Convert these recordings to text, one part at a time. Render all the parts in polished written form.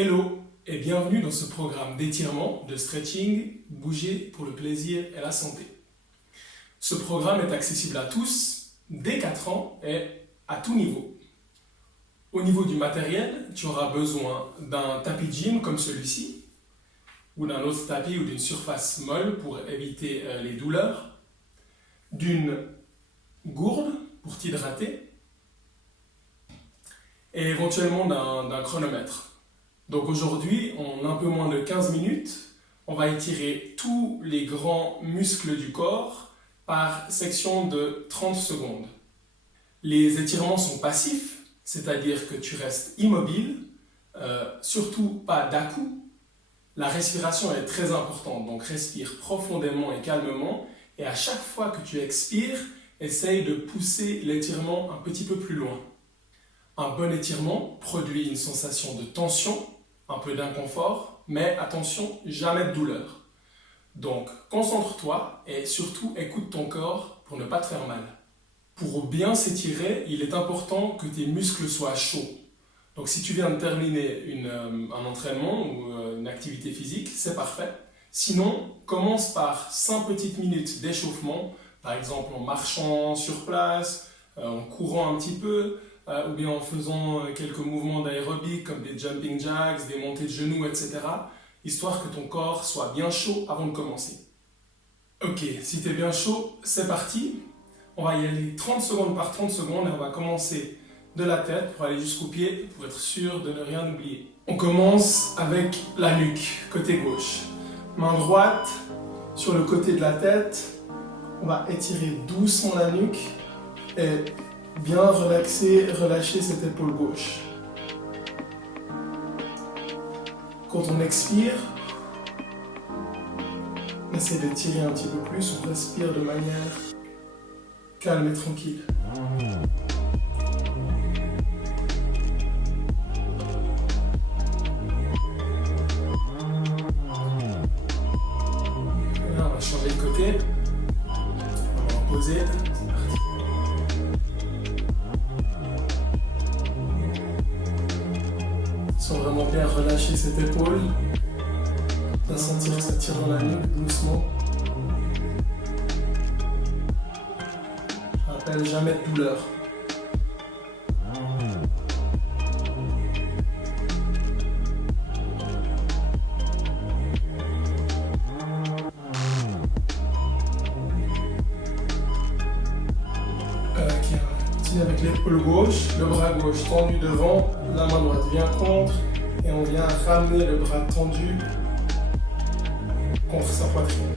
Hello et bienvenue dans ce programme d'étirement, de stretching, bouger pour le plaisir et la santé. Ce programme est accessible à tous, dès 4 ans et à tout niveau. Au niveau du matériel, tu auras besoin d'un tapis de gym comme celui-ci, ou d'un autre tapis ou d'une surface molle pour éviter les douleurs, d'une gourde pour t'hydrater, et éventuellement d'un chronomètre. Donc aujourd'hui, en un peu moins de 15 minutes, on va étirer tous les grands muscles du corps par section de 30 secondes. Les étirements sont passifs, c'est-à-dire que tu restes immobile, surtout pas d'à-coups. La respiration est très importante, donc respire profondément et calmement, et à chaque fois que tu expires, essaye de pousser l'étirement un petit peu plus loin. Un bon étirement produit une sensation de tension, un peu d'inconfort, mais attention, jamais de douleur. Donc, concentre-toi et surtout écoute ton corps pour ne pas te faire mal. Pour bien s'étirer, il est important que tes muscles soient chauds. Donc, si tu viens de terminer un entraînement ou une activité physique, c'est parfait. Sinon, commence par 5 petites minutes d'échauffement, par exemple en marchant sur place, en courant un petit peu, ou bien en faisant quelques mouvements d'aérobie comme des jumping jacks, des montées de genoux, etc. Histoire que ton corps soit bien chaud avant de commencer. Ok, si tu es bien chaud, c'est parti. On va y aller 30 secondes par 30 secondes et on va commencer de la tête pour aller jusqu'aux pieds pour être sûr de ne rien oublier. On commence avec la nuque, côté gauche. Main droite sur le côté de la tête. On va étirer doucement la nuque et bien relâcher cette épaule gauche. Quand on expire, on essaie de tirer un petit peu plus, on respire de manière calme et tranquille. Et là, on va changer de côté. On va reposer. Sans vraiment bien relâcher cette épaule. On va sentir que ça tire dans la nuque doucement. Je rappelle, jamais de douleur. Ok, continue avec l'épaule gauche, le bras gauche tendu devant, la main droite vient contre et on vient ramener le bras tendu contre sa poitrine.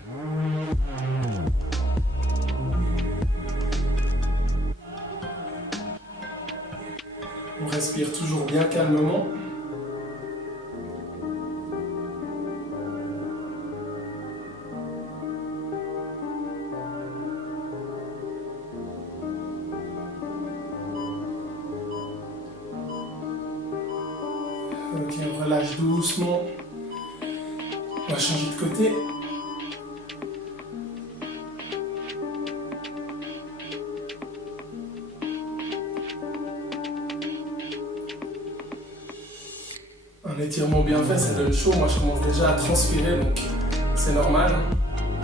On respire toujours bien calmement. Ok, on relâche doucement. On va changer de côté. Un étirement bien fait, ça donne chaud. Moi, je commence déjà à transpirer, donc c'est normal.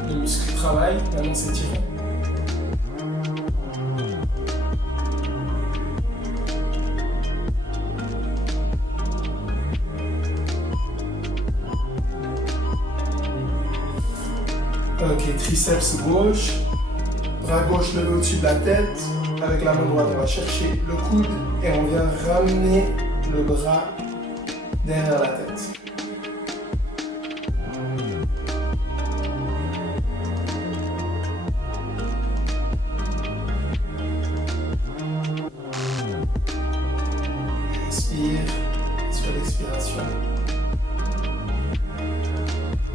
Les muscles travaillent, maintenant c'est tiré. Ok, triceps gauche, bras gauche levé au-dessus de la tête. Avec la main droite, on va chercher le coude et on vient ramener le bras derrière la tête. Inspire sur l'expiration.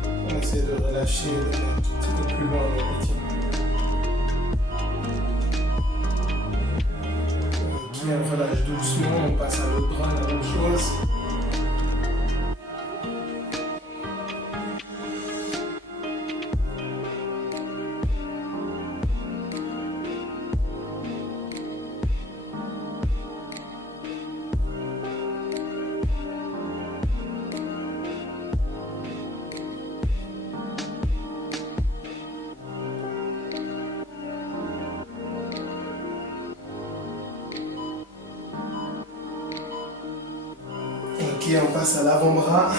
On essaie de relâcher, d'aller un tout petit peu plus loin dans l'étirement. Ok, on relâche doucement, on passe à l'autre bras, la même chose. on passe à l'avant-bras,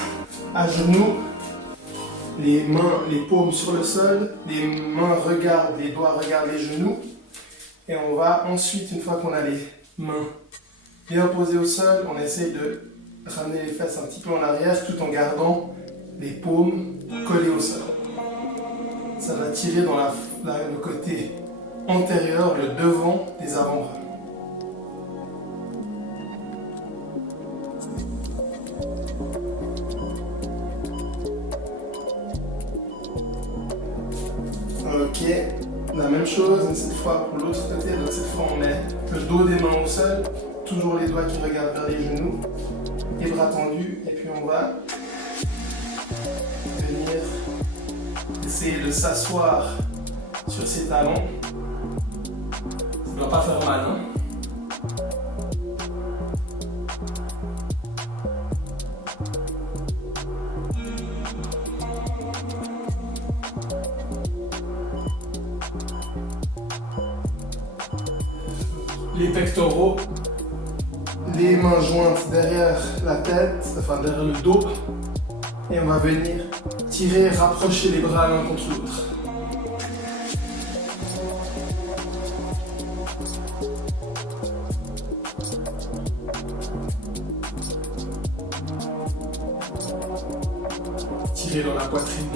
à genoux, les mains, les paumes sur le sol, les mains regardent, les doigts regardent les genoux. Et on va ensuite, une fois qu'on a les mains bien posées au sol, on essaie de ramener les fesses un petit peu en arrière tout en gardant les paumes collées au sol. Ça va tirer dans le côté antérieur, le devant des avant-bras. Ok, la même chose, mais cette fois pour l'autre côté. Donc cette fois on met le dos des mains au sol, toujours les doigts qui regardent vers les genoux, les bras tendus, et puis on va venir essayer de s'asseoir sur ses talons. Ça ne doit pas faire mal, hein? Les pectoraux, les mains jointes derrière la tête, enfin derrière le dos, et on va venir tirer, rapprocher les bras l'un contre l'autre. Tirer dans la poitrine.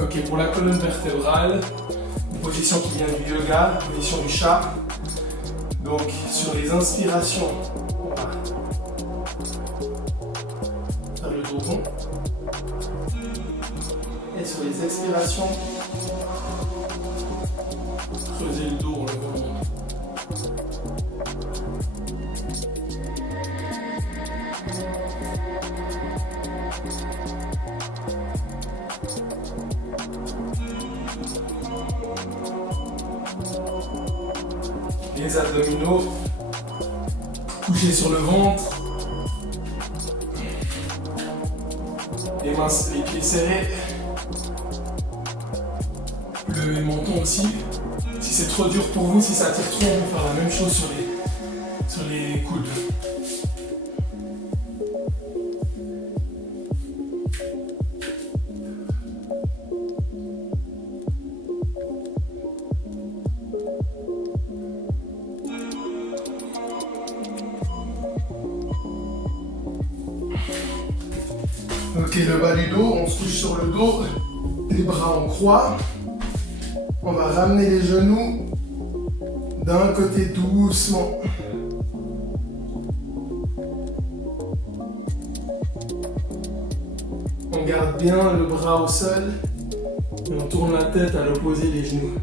Ok, pour la colonne vertébrale, une position qui vient du yoga, position du chat. Donc, sur les inspirations, on va faire le dos rond. Et sur les expirations, creuser le dos en levant le menton. Les abdominaux, couchés sur le ventre, les mains, les pieds serrés, le menton aussi. Si c'est trop dur pour vous, si ça tire trop, on peut faire la même chose sur les coudes. Ok, le bas du dos, on se couche sur le dos, les bras en croix. On va ramener les genoux d'un côté doucement. On garde bien le bras au sol et on tourne la tête à l'opposé des genoux.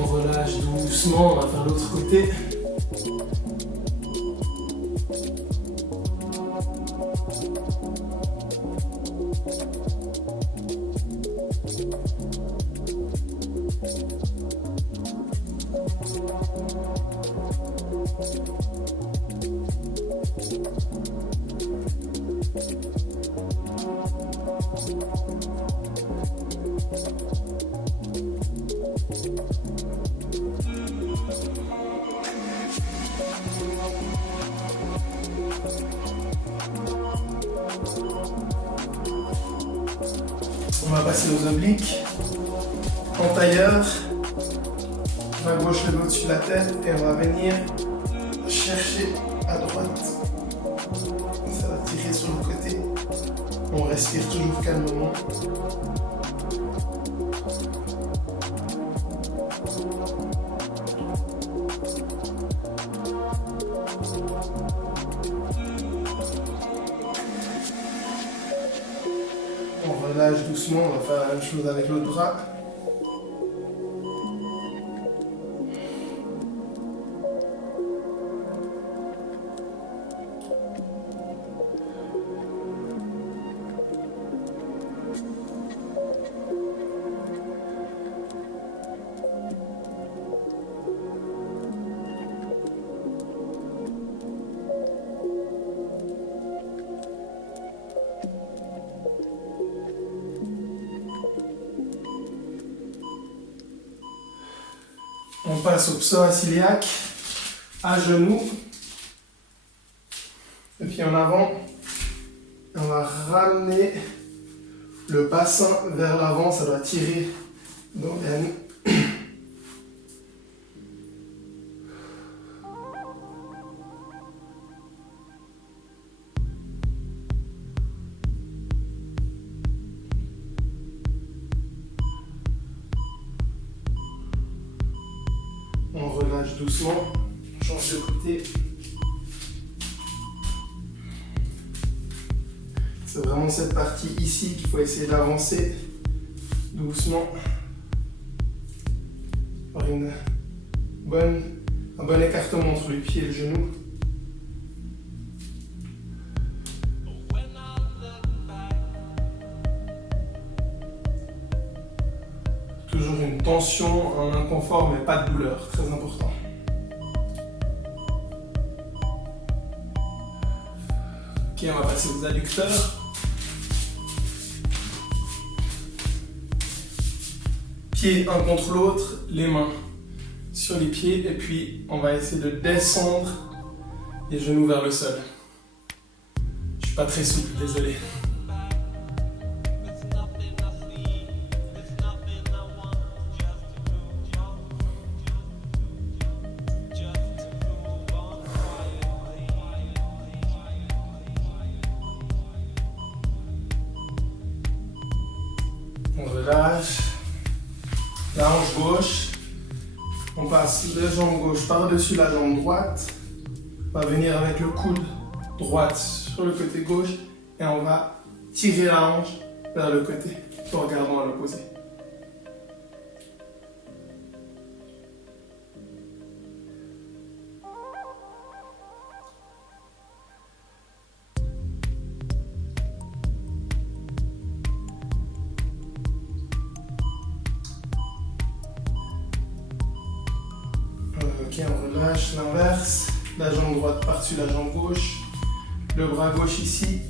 On relâche doucement, on va faire l'autre côté. On va passer aux obliques. En tailleur, main gauche le dos au-dessus de la tête et on va venir chercher à droite. Ça va tirer sur le côté. On respire toujours calmement. On relâche doucement, on va faire la même chose avec l'autre bras. On passe au psoas iliaque, à genoux, le pied en avant. On va ramener le bassin vers l'avant, ça doit tirer dans l'aine. On relâche doucement, on change de côté. C'est vraiment cette partie ici qu'il faut essayer d'avancer doucement. Avoir un bon écartement entre le pied et le genou. Toujours une tension, un inconfort, mais pas de douleur, très important. Ok, on va passer aux adducteurs. Pieds un contre l'autre, les mains sur les pieds, et puis on va essayer de descendre les genoux vers le sol. Je suis pas très souple, désolé. On relâche. La hanche gauche, on passe la jambe gauche par-dessus la jambe droite. On va venir avec le coude droite sur le côté gauche et on va tirer la hanche vers le côté en regardant à l'opposé. Ok, on relâche l'inverse, la jambe droite par-dessus la jambe gauche, le bras gauche ici.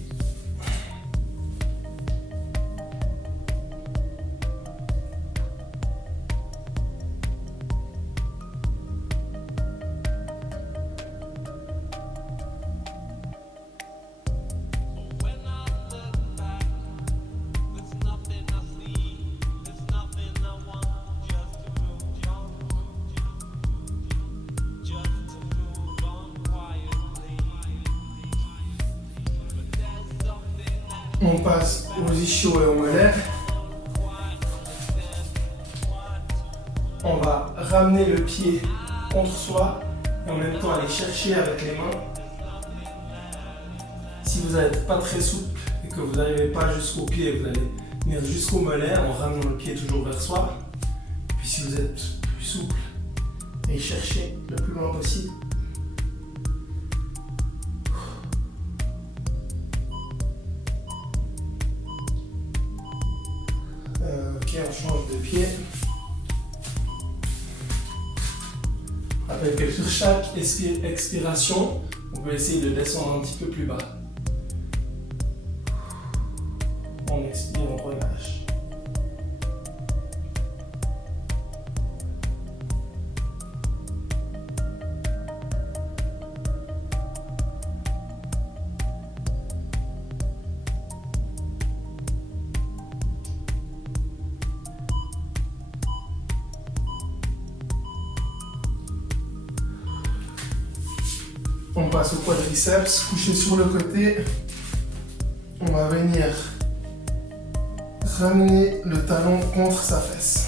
On passe aux ischios et aux mollets. On va ramener le pied contre soi et en même temps aller chercher avec les mains. Si vous n'êtes pas très souple et que vous n'arrivez pas jusqu'au pied, vous allez venir jusqu'au mollet en ramenant le pied toujours vers soi. Puis si vous êtes plus souple, allez chercher le plus loin possible. Ok, on change de pied. Rappelle que sur chaque expiration, on peut essayer de descendre un petit peu plus bas. On expire, on relâche. On passe au quadriceps, couché sur le côté. On va venir ramener le talon contre sa fesse.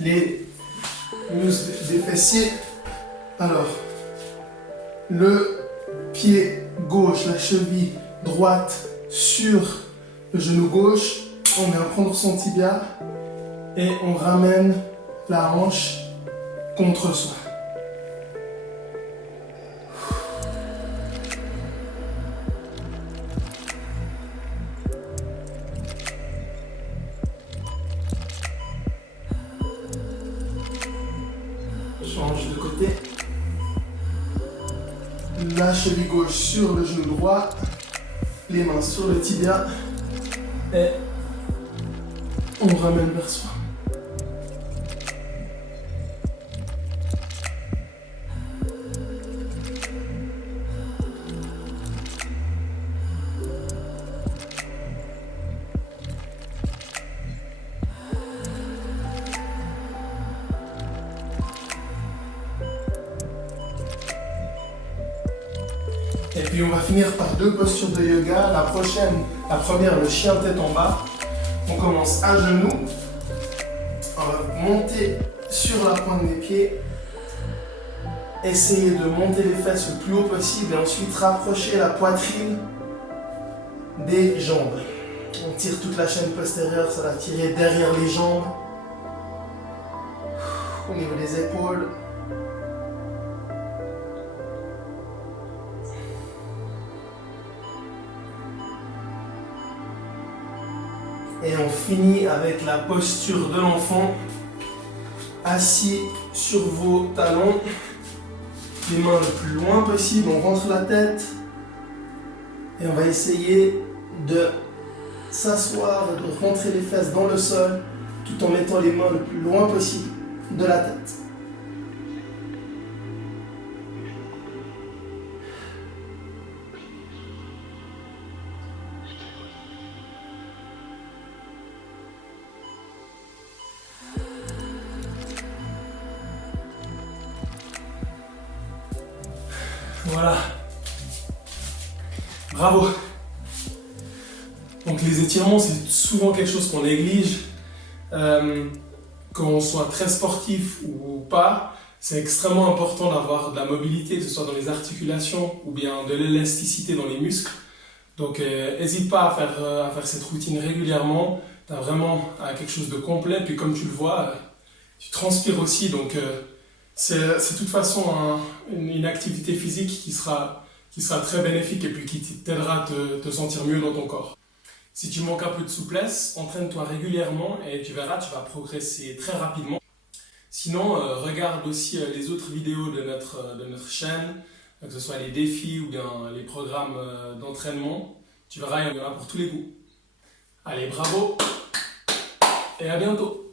les muscles des fessiers. Alors, le pied gauche, la cheville droite sur le genou gauche. On vient prendre son tibia et on ramène la hanche contre soi. Change de côté. La cheville gauche sur le genou droit, les mains sur le tibia et on ramène vers soi. Et puis on va finir par 2 postures de yoga. La première, le chien tête en bas. On commence à genoux. On va monter sur la pointe des pieds. Essayez de monter les fesses le plus haut possible et ensuite rapprocher la poitrine des jambes. On tire toute la chaîne postérieure, ça va tirer derrière les jambes. Au niveau des épaules. Et on finit avec la posture de l'enfant, assis sur vos talons, les mains le plus loin possible, on rentre la tête et on va essayer de s'asseoir, de rentrer les fesses dans le sol tout en mettant les mains le plus loin possible de la tête. Voilà. Bravo. Donc les étirements, c'est souvent quelque chose qu'on néglige. Qu'on soit très sportif ou pas, c'est extrêmement important d'avoir de la mobilité, que ce soit dans les articulations ou bien de l'élasticité dans les muscles. Donc n'hésite pas à faire cette routine régulièrement. Tu as vraiment quelque chose de complet. Puis comme tu le vois, tu transpires aussi. Donc c'est de toute façon une activité physique qui sera très bénéfique et puis qui t'aidera à te sentir mieux dans ton corps. Si tu manques un peu de souplesse, entraîne-toi régulièrement et tu verras, tu vas progresser très rapidement. Sinon, regarde aussi les autres vidéos de notre chaîne, que ce soit les défis ou bien les programmes d'entraînement. Tu verras, il y en a pour tous les goûts. Allez, bravo et à bientôt!